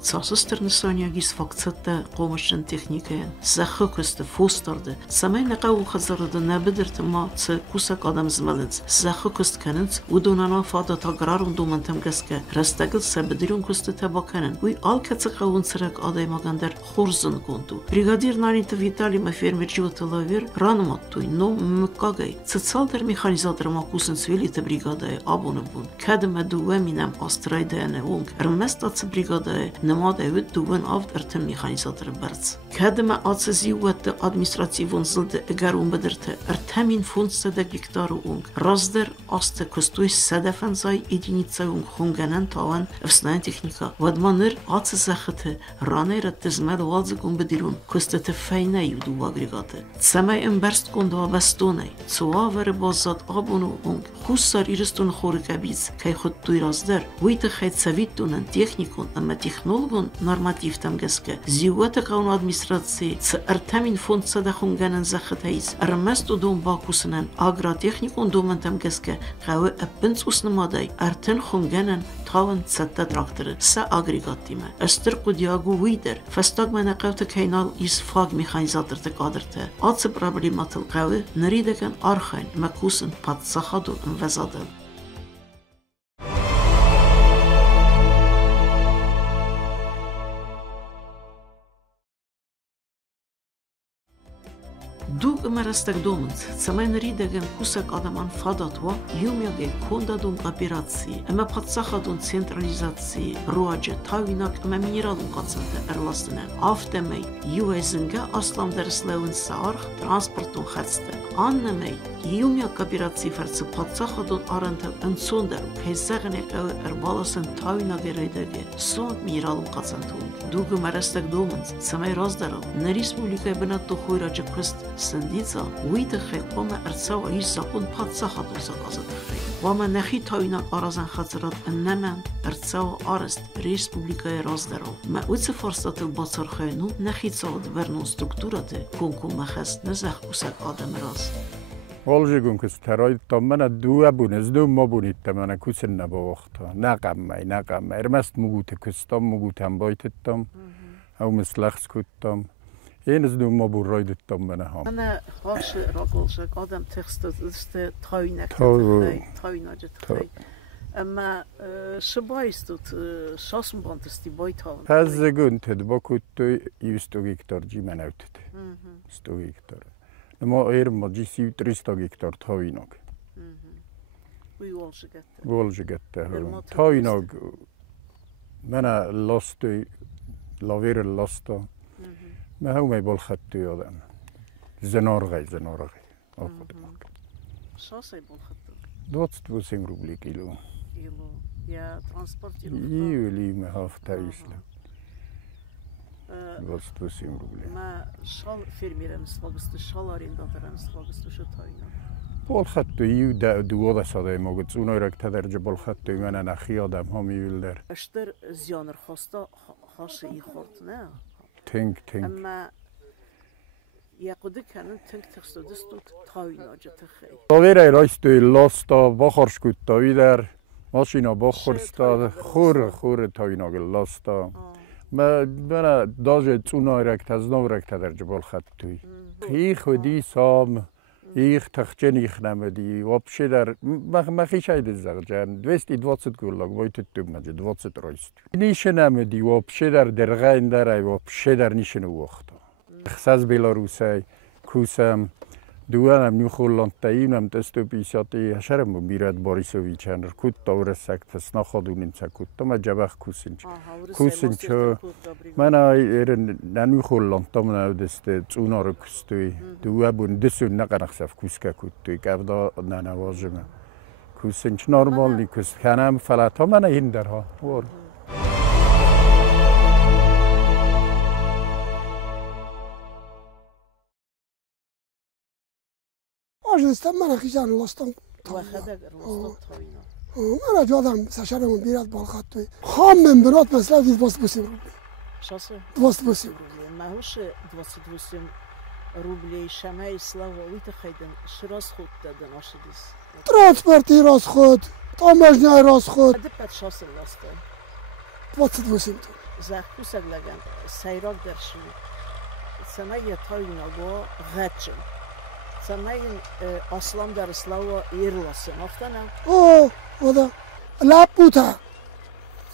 Цасыстырнысанягис факцатта قومشن техникаен, захыкысты фостарды, самай нақау хазарады набидерті ма цы кусак адам змалынц, захыкыст кәнінц, удунана фада таграрун думантам гаске, растагыл сабидирун кусты табаканен, уй алкацы қауын сырак адай магандар хорзын конту. Бригадир наниты Виталий Мафермер животылавер, раныматтуй, но мкагай, цицалдар механизатор макусын свелиты бригадая абуны бун. Кәдімі дуэминам астрайдаяны онг, рмест ацы бригадая, نماد اوت دوون آفت ارتم میخانیزاتر برز. کدم آتزی وقت ادمیستراتیون زلد اگرون بدرته ارتمین فوند سده گیکتار اونگ رازدر آست کستوی سده فنزای ایدینیتزای اونگ خونگنن تاون افسنای تکنیکا ودمانر آتز زخته رانه رد تزمد والزگون بدیرون کستت فینه یودو واگریگاته. سمای امبرست کنده بستونه سواور بازاد آبونو اونگ خوصار ایرستون خورکبیز که خود دوی رازدر ویت خید سویتونن تکنیکون اما تکنولوگون نرماتیف تمگسکه زیوات قانون ادمیستراسی س ارتمین فوند سده خونگنن زختایز ارمست و دوم باکوسنن آگرا تکنیکون دومن تمگسکه قوه ابنس اسنمادای ارتن خونگنن تاون سته تراکتر س آگریگاتیمه استر قدیاگو ویدر فستاگ من قوت کینال ایس فاگ میخانیزاتر تقادرته آتس پرابلیماتل قوه نریدگن آرخین مکوسن پاد سخادو انوزادل دوگ مرستک دومند، سمین ریدگن کوسک آدمان فادات و یومیاگه کندادون اپیراسی، اما پادساخادون سنترالیزاسی، رواج تاویناک اما مینرالون قدسنده ارلاستنه. آفتمی یوزنگه اصلام درسلون سارخ ترانسپورتون خسته. آنمی یومیاک اپیراسی فرس پادساخادون آرنتل انسوندر که زغنه قوی اربالاسن تاویناگه ریدگه سوند مینرالون قدسندون. دوگ مرستک دومند، سمین رازدارم، نریس مولیکای بنات دو خویراج کست سندیزا ویت خیقوم ارسا و ایش زاقون پادساخات و زاقازد خیق. و من نخی تاوینا آرازن خاطرات انمن ارسا و آرست ریسپوبلیکای رازدارم. ما اوز فرستات الباصر خیانو نخی تساعد ورنون سترکتورات کنکو مخست نزخ کوسک آدم راز. والجگون کس تراید تا من دو بونز دو ما بونید تا من کوسن نبا وقتا نقم ارمست مگوت کستم مگوتم بایتتم او مسلخس کتم این از دو ما بورایدت تام من هم. من هاش راگلش آدم تخست است تاینک تایناجت خی. اما شبایستوت شاسم باندستی بایتان. هزگون تد با کتوی یوستو گیکتار جی من اوتد. ستو گیکتار. نما ایر ماجیسی 300 گیکتار تایناگ. والجگته. تایناگ من لاستوی لاویر لاستا. ما هو ما يبغى الخط يا زنار غي أخذ معك. شو يبغى الخط؟ دوت بوسين روبلي كيلو. يا ترانسبورت يولي ما هاف تايسلا. دوت بوسين روبلي. ما شال فيرميرن سواقست شالارين داترن سواقست شو تاينا. بالخط يو دو هذا صدای ما قلت اونو رک تدرج بالخط من نخی آدم هم یولدر. اشتر زیانر خواستا خاص یخورد نه. تنگ. اما یقدی کنن تنگ تخصص دستوت تاوینا جت خی. آویره رایستوی لاستا بخارش کود تاوی در ماشینا بخورستا خور تاوینا گل لاستا. من داج اونو رک تزنو رک تدرج بالخط توی. خی خودی سام ایخ تخچه نیخ نمدی وابشه در مخی شاید زغجن 220 گولاگ وایت تو مجد 20 رایست نیشه نمدی وابشه در درغین در وابشه در نیشن وقتا خصاص بلاروسی کوسم دوانم نیو خولانتاینم دستو بیساتی هشرم میرد باریسویچن کود دور سکت سناخادونین سکوت ما جبخ کوسین چه من ایرن نیو خولانتام نودست اونا رو کستوی دو بون دسون نقنخسف کوسکه کودتوی کفدا ننواجم کوسین چه نرمال نیکست کنم فلات ها من این درها وار آجستم من خیزان لاستم. من جادم سشرم بیاد بالخط توی. خام من برات مثلا دید باست بسیم روبلی. شاسه؟ باست بسیم. ماهوش 22 روبلی شمعی سلاوی تخیدن شراس خود دادن آشدیس. ترانسپورتی راست خود، تامجنای راست خود. دپت شاسه لاسته. 22 تو. زخوسک لگن سیراک درشون سنه تای نگاه غچم سنه اسلام در اسلام ایرلاسم افتنم ودا لاب بوتا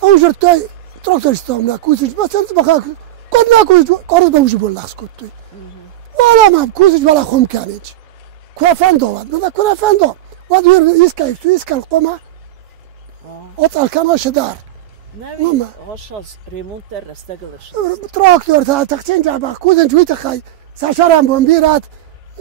اونجر تای تراکتورستام نه کوزش مثلا بخاک کد نه کوزش کارت بوش بولخس کد توی والا ما کوزش والا خم کنیج کوفن دواد نه کوفن دو واد ویر ایسکایف تو ایسکال قما ات کناش دار نه هاشاز ریمونت در رستگلش تراکتور تا تقسیم جابا کوزن توی تخای ساشارم بومبیرات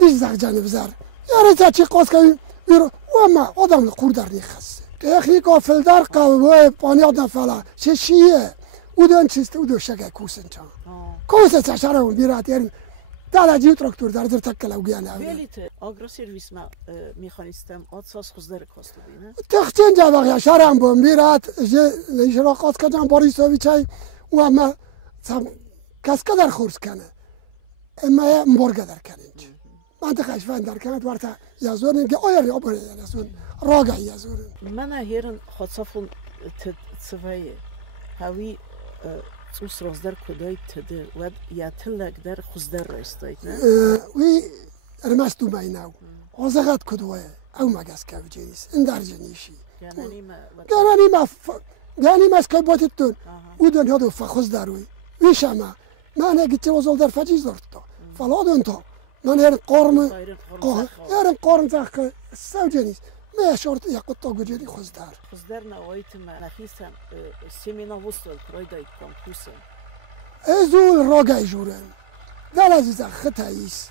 نیش زخ جانب زار یاره تا چی قاس کنی ویرو وما آدم خوردار نیخست تکنیک آفلدار قوی پانیاد نفلا چیه اودن چیست اودو شگه کوسن چان کوسن ساشارم بومبیرات یعنی دالا تراکتور در تکل اوگیانه ولی آگرا سرویس ما میخوانستم آتساس خوزدار کاستو بینه تختین جواب یا شارم بومبیرات جه لیشرا قاس کجان باریسوی چای و اما کس کدر خورس کنه اما مبارگه در کنینج منطقه اشوان در کنه ورتا یازورن که آیاری آباره یازورن راگه یازورن من هیرن خاصافون تسویه هاوی څوس روزدار کدای تده و یا تلک در خوزدار رایستایت نه وی رمست دو مایناو آزغات کدوه او مگس که جنیس این در جنیشی گانی ما اسکای باتیتون او دن هادو فخوز داروی ویش اما من اگه چه وزول در فجیز دارد تا فلا دن تا من هر قارم تاخ سو جنیس ما شورت یا قطع گجری خوزدار نوایت ما نخیستم سیمینا وستول کرای دایت کام کوسن ازول راگای جورن دل عزیز خطاییس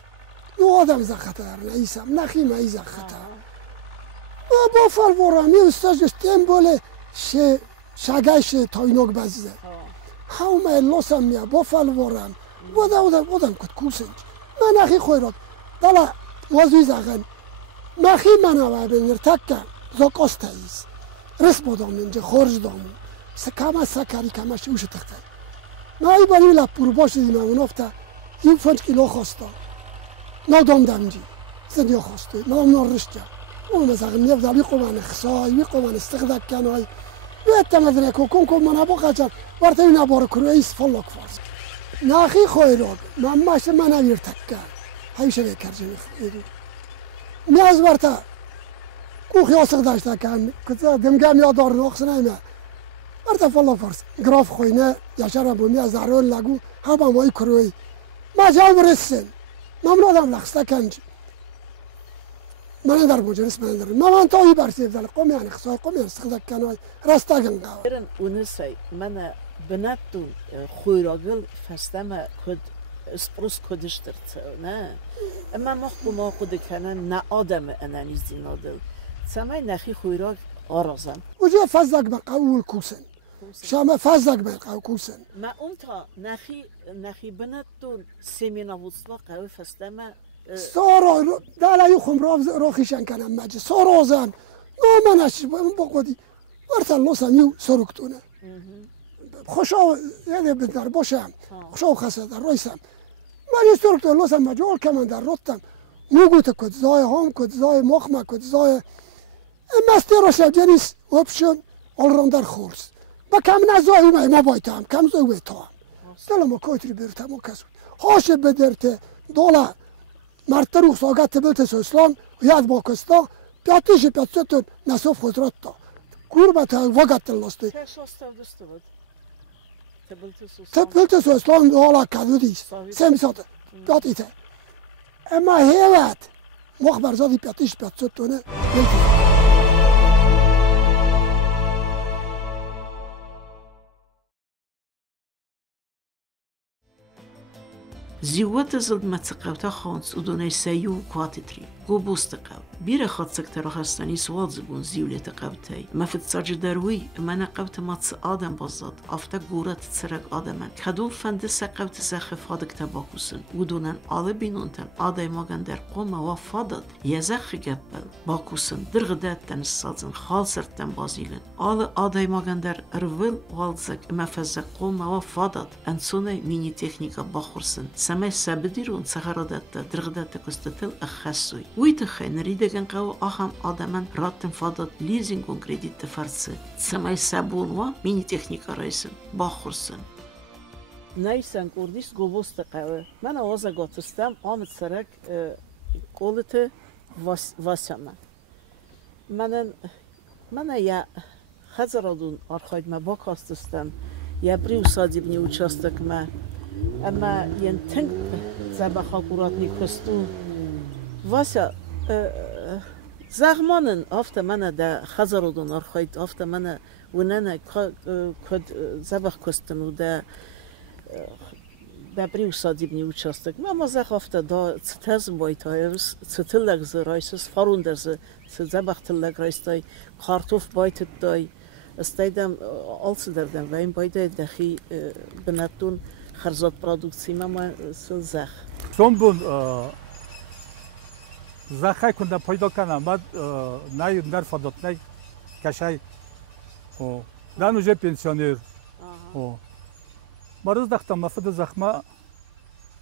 نو آدم ز خطر نیستم نخی مایز خطر با فال ورانی استاد استیم بوله شگاش تاینوگ بازده هاو ما لوسم میا با فال وران بودم کد کوسنج من نخی خویرات دل وزوی زغن نخی منو بینر تکه زاکاستاییس رس بودم اینجا خورج دامون سکامه سکاری کامه شوش تخته نایی باری لا پور باشه دیمه اونافتا این 5 کیلو خواستا نادام دمجی زنیا خواسته نام نارشجا اون مزاق نیف دالی قوان خسای وی قوان استخدام کنای ویت مدرک کن من ابو قاچر ورته این ابار کرویس فلوک فارس ناخی خویراد من ماشه من اویر تکه هایشه بکرجی خیلی میاز ورته کو خیاسق داشته کن که دمگم یادار نقص نیمه ورته فلوک فارس گراف خوینه یاشار ابو میاز دارول لگو هبا مای کروی ما جام رسن ممنونم لخسته کنج من در مجلس من در من توی برسید دل قوم یعنی خسای قوم استخدام کنای راستا گنگا برن اونسی من بناتون خویراگل فستم کد اسپروس کدش درت نه اما ما خود کنن نه آدم انانیز دینادل سمای نخی خویراگ آرازم وجه فزدک بقاول کوسن شما فزدک بقاول کوسن ما اون تا نخی بناتون سیمینا وصلا قوی فستم سارا دلایو خم راخیشن کنم مجه سارا زن نامنش بقودی ورتن لوسمیو سرکتونه خوشا یعنی بدر باشم خوشا خسته در رایسم من سرکتون لوسم مجال کمن در رتم موگوت کد زای هم کد زای مخمه کد زای مستی روشه جنیس وپشن آل در خورس با کم نزای ما بایتم کم زای ویتام دلما کویتری برتم و کسود هاش بدرته دولا مرتروخ ساگت بلت سوسلان و یاد باکستا پیاتیش پیاتیتون نصف خودرات تا گربت وقت لاستی تبلت سوسلان دولا کدودیست سمیسات پیاتیته اما هیوت مخبر زادی پیاتیش پیاتیتونه زیوت زد متسقوتا خانس ودونای سیو کواتیتری گوبوست قو بیر خاد سکتر خستانی سوال زبون زیولیت قوتای مفت ساج دروی من قوت ماتس آدم بازاد آفتا گورت سرق آدمن کدوم فند سقوت سخف هادک تباکوسن ودونن آل بینونتن آدای ماگن در قوم و فادد یزخ گبل باکوسن درغدتن سازن خالصرتن بازیلن آل آدای ماگن در ارویل والزک مفز قوم و فادد انسونه مینی تکنیکا باخورسن سمای سبدیرون سخرادت درغدت کستتل اخسوی ويتخين ريدغن قو اهم آدمن راتن فادت ليزينگ و كريديت فرسه سمای سبون و ميني تكنيكا رايسن باخورسن Neysen kurdis gobosta qave. Mən avaza qatıstam Ahmet Sarak qoliti vasama. Mənə ya Xazaradun arxaydma bakastistam. Ya pri usadibni участок ma. Ama yen tink zabaxa quratni kostun. Vasa زغمانن آفت منه ده خزارودون آرخاید آفت منه و نه کد زبخ کستن و ده ببری و سادیبنی و چاستک ما زخ آفت ده تز باید هایوز تلگ ز رایسس فارون در ز زبخ تلگ رایستای کارتوف باید دای استایدم آلس دردم و این باید دخی بنتون خرزات پرودکسی ما سل زخ سومبون زخای کنده پیدا کنم بعد نه نرفادات نه کشای دان уже пенсионер مرز دختم مفد زخمه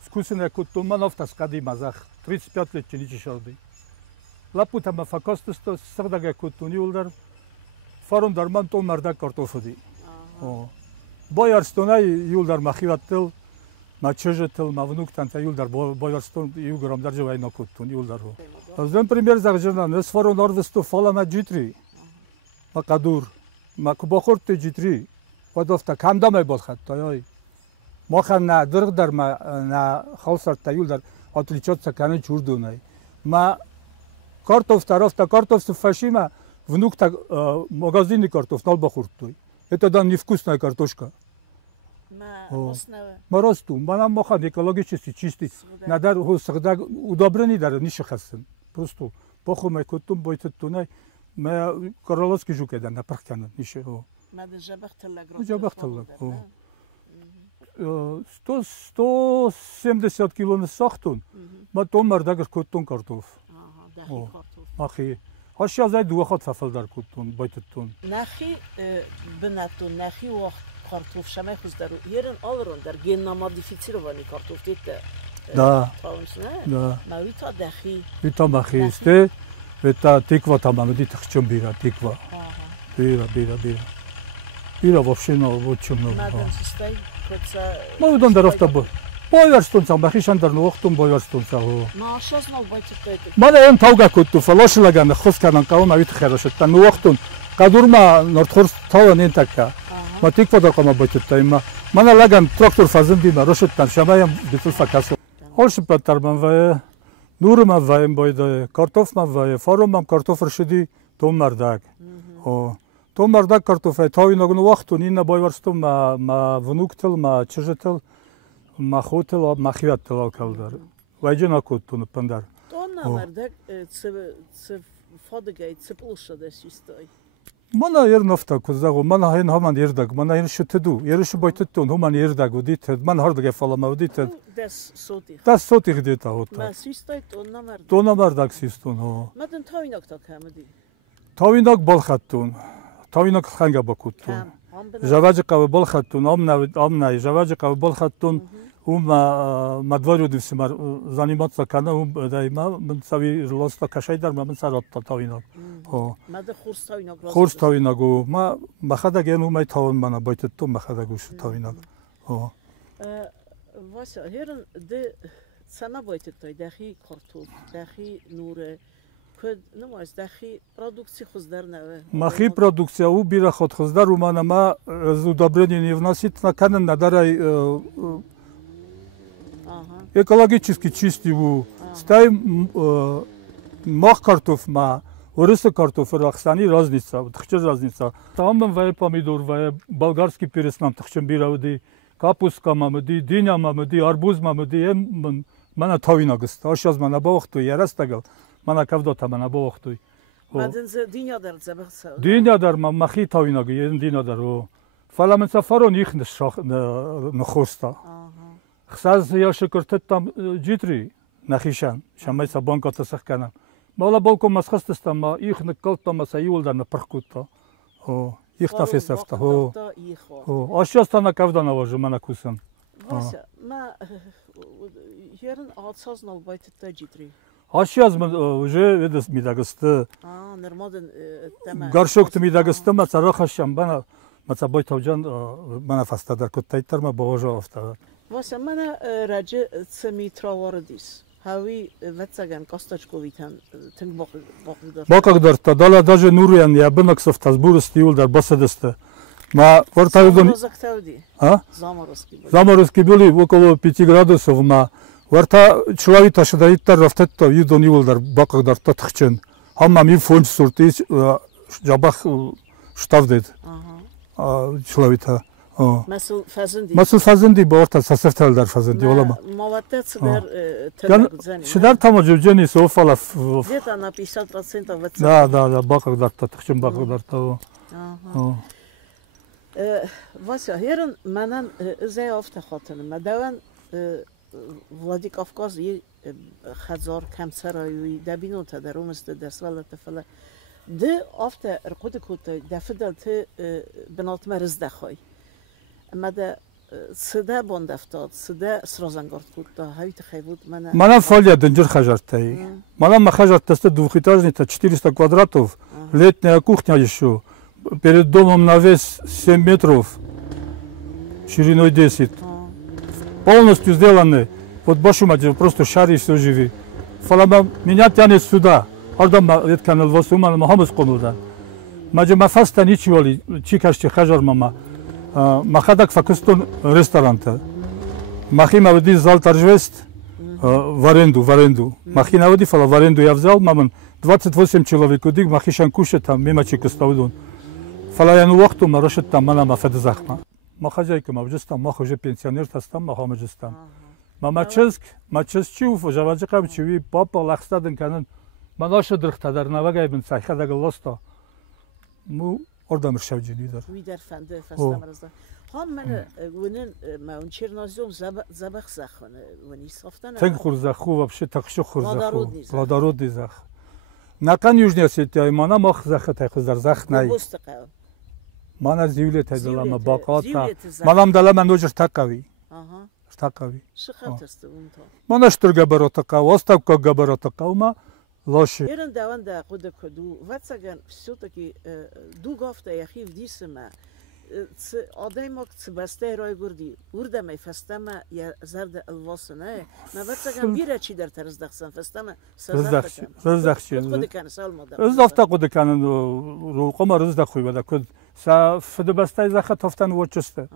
скусене куту манофтас кадима зах 35 лет чиничи шалди лапута мафакостусто сырдага кутуни улдар фарун дарман то марда картофуди боярстонай юлдар махиваттыл мачежетыл мавнуктан та юлдар боярстон юграм даржавай накутун юлдар аздан пример загжана нес фарун орвесту фалама житри макадур макбохорте житри водофта камдамай болхат той мохан на дыргдар ма на халсарта юлдар отличаться каны чурдунай ма картоф тарафта картоф фашима внукта магазинный картоф нал бахуртой это да невкусная картошка Моросту, манам мохан экологически чистый. Надар хусгда удобрени дар нишахасен. Просто похумай кутум бойтутунай. Ма короловский жук едан напаркан нише. Мада жабахталлаг. Жабахталлаг. 170 кило сахтун. Ма томардагар кутун картоф. Дахи картоф. Ахи. Ашя зай дуахат фафалдар кутун бойтутун. Нахи бенатун, нахи вақт картоф шамай хуздеру. Yerin alırın der genna modificirovaný kартоф dete. Да. Да. Мавита дахи. Вита махисте. Это тыква там, а видите, в чем бира, тыква. Бира. Бира вообще на вот чем. Мадан сустай, хотя. Ну, он даровта был. Боярстон сам, бахишан дар нуахтун боярстон сам. Ну, сейчас нал байтит это. Мада ем тауга кутту, фалашлаган, хосканан каун, а видите, хорошо. Та нуахтун. Кадурма нортхорс тауан интака. Ма тыква дакама байтит тайма. Мана лаган трактор фазын дима, рошеттан шамаям битул факасо. Олши паттарман вае. Нурман ваем бойда, картофман вае, фарумам картоф ршиди том мардак. Том мардак картоф е тавинагун вақтун инна бойварстун ма внуктыл, ма чижитыл, ма хотыл, ма хиваттыл алкалдар. Вайджина куттун пандар. Тонна мардак ц фадгай цплуша да систой. Мана ернофта кузагу, мана хен хаман ердаг, мана ен шутеду, ершу бойтуттун, хуман ердагу дитед, ман хардага фалама дитед. Das sotih deta hota. Ma sistay tonna mardак. Tonna mardак sistun ho. Madan tavinak ta kamedi. Tavinak balkhattun. Tavinak khanga bakuttun. Javaji qav balkhattun, amna javaji qav balkhattun. ما دواریو دیوسی مار زنیمات سکنه دایما من سوی لاستا کشای در من سرات تاوینا. ماده خورس تاوینا گو ما بخدا گنو می تاون منا باید تو بخدا گوش تاوینا. واسه هرن ده سما باید توی داخی کارتوب داخی نوره کد نماز داخی پرودکسی خوددار نوه. ماخی پرودکسی او بیرا خود خوددار و من ما زودابرنی نیوناسیت نکنن ندارای экологически чистый ставим мах картоф ма орысы картоф рахсани разница тхче разница там вай помидор вай болгарский перец нам тхчем биравди капуска мамди диня мамди арбуз мамди мана тавинагст ашаз мана бавахту ярастагал мана кавдота мана бавахту мадензе диня дар забахса диня дар махи тавинаг диня дар фаламен сафарон ихн шах нхоста خساز یا شکرت تام جیتری نخیشان شمای سبان کات سخ کنم بالا بالکو مسخست است ما ایخ نکل تام سایول در نپرکوتا ایخ تافیس افتا آشیاست نکافدان آواج من کسان ما هرن آتساز نالبایت تا جیتری آشیاز من уже видас میداگست نرمادن گارشوکت میداگست ما سراخشم بنا مثلا باید توجان من فسته در کت تایتر ما باوجه افتاد واسه من راجع سمیترا واردیس هاوی واتساگن کاستاچکویتن تنگ باقی دار تا دالا داج نوریان یا بنکسفت از بورستیول در بسدسته ما ورتاودون заморозки были около 5 градусов ма варта человека шдаиттар рафтатта юдониулдар бақагдар татхчин хамма ми фонч сурти жабах штавдет человека масул фазенди борта сасефталдар фазенди олама молодец дар шдар тамаҷуҷани софала где-то на 50% да бақагдар татхчин бақагдар та Вася, херен манан зай афта хатынım. Мадаван Владикавказ хазар камсараюй дабинота در اومست درس ولا تفلا ده afta رقود كوت دفدلت بنات مرز دخوي اما ده صدا بوند افتاد صدا سرازنگارد كوت هاي تخيبود مانا فاليا دنجر خجرتاي مانا ما خجرت تست двухэтажный 400 квадратов летняя кухня еще перед домом навес 7 метров, шириной 10. Полностью сделаны. Вот башумаджи просто шари все живи. Фалама меня тянет сюда. Ардам канал восуман Мухаммад сконуда. Маджи мафаста ничего ли чикашти хажар мама. Махадак факустон ресторанта. Махима води зал торжеств в аренду. Махина води фала в аренду я взял, маман 28 человек удиг махишан кушать там мимо чикастаудон. فلایان وقت ما رشد تام من ما فد زخمه ما خجای که ما وجستم ما خوجه پنسیونر هستم ما هم جستم ما چیز چیو فجواج قبل چیوی پاپا لخستادن کنن ما ناش درخت در نوگای بن سایخه دگل لاستا مو اردم رشوجینی دار وی در فنده فستم رزده هم من ونن ما اون چرنازیوم زبخ زخونه ونی صافتن تنگ خور زخو و بشه تقشو خور زخو لادارود دی زخ نکن یوجنی اسیتی مانا مخ زخ تایخ در زخ نای مانا زیولی تایدلا ما باقاتا مالام دلا من دوجر تاکاوی تاکاوی شخات است اون تا مانا شترگا براتاکا واستاکا گبراتاکا ما لاشی ایران دوان دا قد کدو واتساگن все-таки دو گفته یخیف دیسمه آدم که بسته رای گردی ورده می فستم یا زرد الواسنه ما واتساگن بیره چی در ترز دخسن فستم رزدخشی رزدافتا قد کنن رو قما رزدخوی بده کد سا فد بسته زخه تفتن وچسته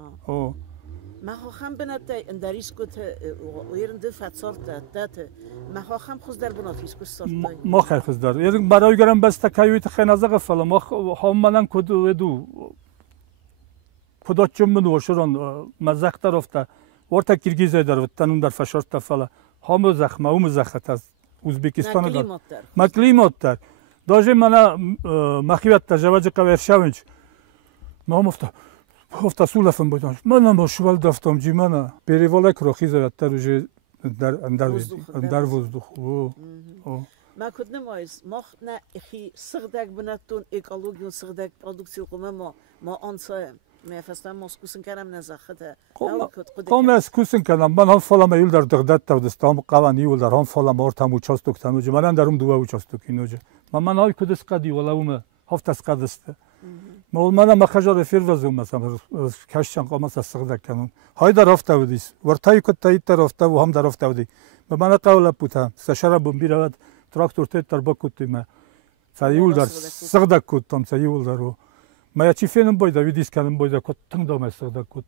ما خواهم بنده اندریس کت ایران دو فتصارت داد ما خواهم خوز در بناتیس کت سارت ما خیر خوز در ایران برای گرم بسته کایویت خیلی نزدیک فعلا ما هم منن کد ودو کداچم من وشران مزخت رفته ورتا کیرگیزای در وطنون در فشارت فعلا هم زخمه هم زخت از ازبکستان دار مکلیمات در داجی منا مخیوت تجاوز قوی شونج ما هم افتا سولفم بودم من با شوال دفتم جی منا перевалек рохиза در уже در воздух ما كنت نمايز مخنا اخي صغدك بناتون ايكولوجيون صغدك برودكسيون قمما ما انسايم ما فستم مسكوسن كلام نزخته قام اسكوسن كلام من هم فلام يول در دغدت تودستام قواني يول در هم فلام ورتم участок تنوج من درم دو участок иноج من هاي كدس قدي ولا وما هفتس قدست مولمانا ما خجر فيرزوم مثلا كاشان قامس صغدك كانون هاي در رفته وديس ورتاي كتاي طرفته وهم در رفته ودي من قاولا بوتا سشرب بيراد تراكتور تر بكوت ما سيول در صغدك كوتم سيول درو ما يچيفنم بويدا ويديس كانم بويدا كوت تنگدام صغدك كوت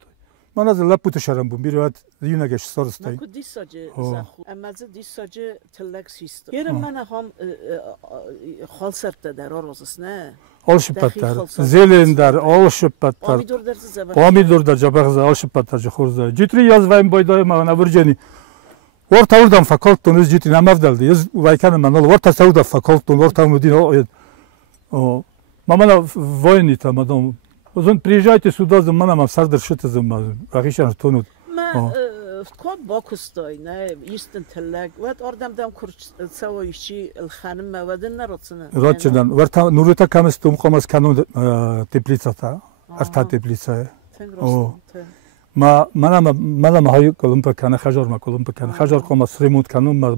من از لپوت شرم بيراد يونگش سارستاي ما كدي ساجه زخو اما ز دي ساجه تلك سيستم يرم من هم خالصرت در روزسنه آلشپتر زیلن در آلشپتر پامیدور در جبهه آلشپتر جخورزه جیتری یاز وایم بایدای ما نورجانی ورتا وردم فاکالتون از جیتی نمافدالدی از وایکن منال ورتا سعودا فاکالتون ورتا مدین мама войни там потом он приезжайте сюда за мама сардер шит за мама вахишан тонут ما كود باكستاي نه يستن تلاق وات اردم دام كرش سويشي الخانم ودن راتسنا راتشدان ورتا نورتا каместум قماس канун теплицата арта теплица мана ҳай колумпа кана хажар ма колумпа кана хажар قماس ремонт канун ма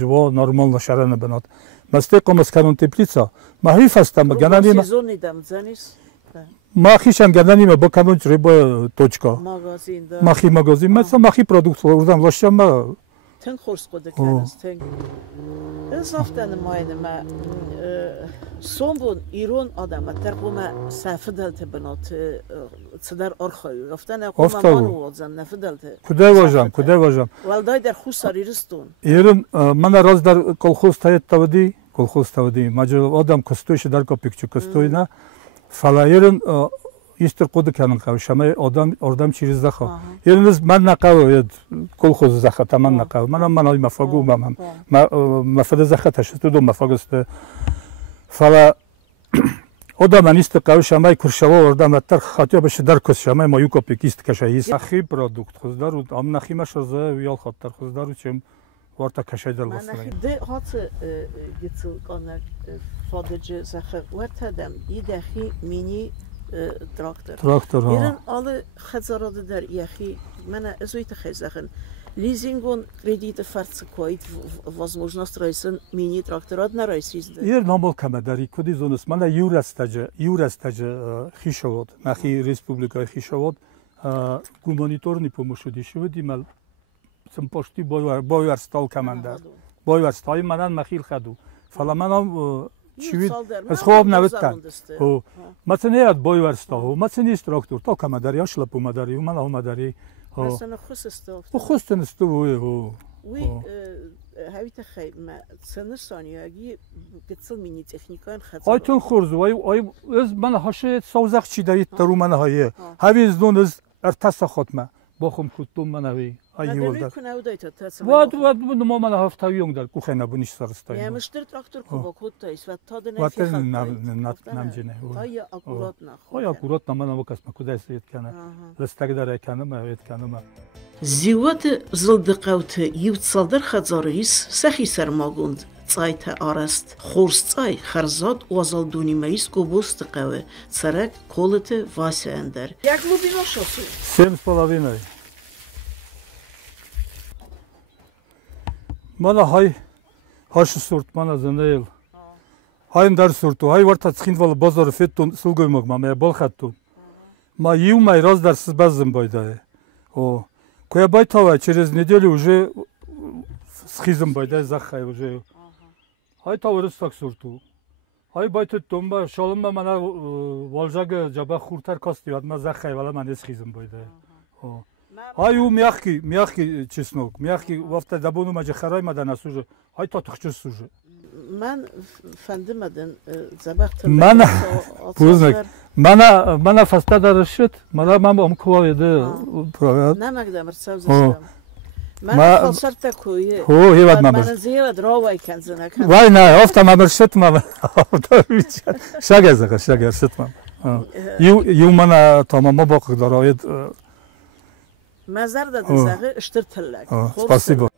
ҷво нормально шарана банат масте قماس канун теплица ма ҳиф астам ганали сезонни дам занис Махишам герданим ба камончри ба точка. Магазин да. Махи магазин, mesela махи продукт oradan ulaşacağım. Tın kurs kodu kendiniz. Tın. Ez haftanın mayınıma son bun İran adamı terkuma safıdalte banat çadar arxayı. Haftanı kuma manu olacağım nefıdalte. Kuday vajam. Valday der xusarıristun. İran mana raz dar kolxoz tayet tavdi, kolxoz tavdi. Maca adam kostoyş dar kopikçi kostoyna. Fala İran İster kodu kanın kavşama adam oradan çiriz daha. Yeriniz man naqav kolxoz zaxa taman naqav. Man ay mafagu mamam. Mafada zaxa taşıtı do mafagust. Fala odam ist kavşama kurşava oradan atar xatya başı dar kosşama mayu kopik ist kaşayis. Axi produkt xuzlar am naxima şaza yol xattar xuzlar uçum varta kaşaydar basın. De hatı gitsil kanar fadıcı zaxa vartadam idahi mini تراکتور ایران alle خزارات در یخی من ازویت خیزخن لیزینگون کردیت فرض کویت возможность райсан мини тракторат на райсизд. Ир номол камадари куди зонус мана юрастаҗа хишавод нахи республика хишавод гуманитарни помощи дишуд димал сам пошти бойвар стал команда бойвар стал манан махил хаду фала манам чивид аз хоб навтан о мацнеят бойвар стал мацни трактор то камадари ашла помадари мана омадари مثلا خصستو خصستو وي هاوی تخیل ما سن ثانیه‌ای گذشت مینی تکنیکان خطر. آیتون خورز وای از من هاشه سوزخ چی دارید درو من هایه هاوی از دون از ارتاس خودم باخم کتوم من هاوی هایول در. واد نما من هفته یونگ در کوخه نبونیش سرستایی. یه مشتر تراکتور کوبا کود تایست و تا دنیا فیخ نمجنه. های اکورات نه. های اکورات نه من نوکس مکوده است کنه. لستگ داره کنه ما کنه. زیوت زلدقوت یوت سالدر خزاریس سخی سرماگوند زایت آرست خورست زای خرزاد وازال دونی میس گوبست قوه سرک کولت واسه اندر. یک لوبینا شاسی. 7,5. Mana haşı sort mana zanayıl. Hayın dar sortu. Hay var tatskin vala bazarı fetton sulgoymak ma bol khattu. Ma yumay раз dar siz bazım bayda. O. Коя байтова через неделю уже схизм байда захай уже. Hay tavırız tak sortu. Hay baytet tomba şalımma mana valjaga jaba khurtar kasti adma захай vala man sхизм bayda. O. Hay u мягкий чеснок. Мягкий вафта дабону маҗа харай мадан суже. Hay татыкчы суже. Мен фандимаден забахт. Мана пузнак. Мана фаста дарышыт. Мана мам омкова еді. Намагдам рцавзастам. Мана фалсарта куи. О, хевад мамыр. Мана зиевад ровай канзанак. Вай на, офта мамыр шыт мамыр. Шагазаға, шыт мамыр. Ю мана тамама бақыqlar ayet. Mazar da dizagı iştir tillak. Спасибо.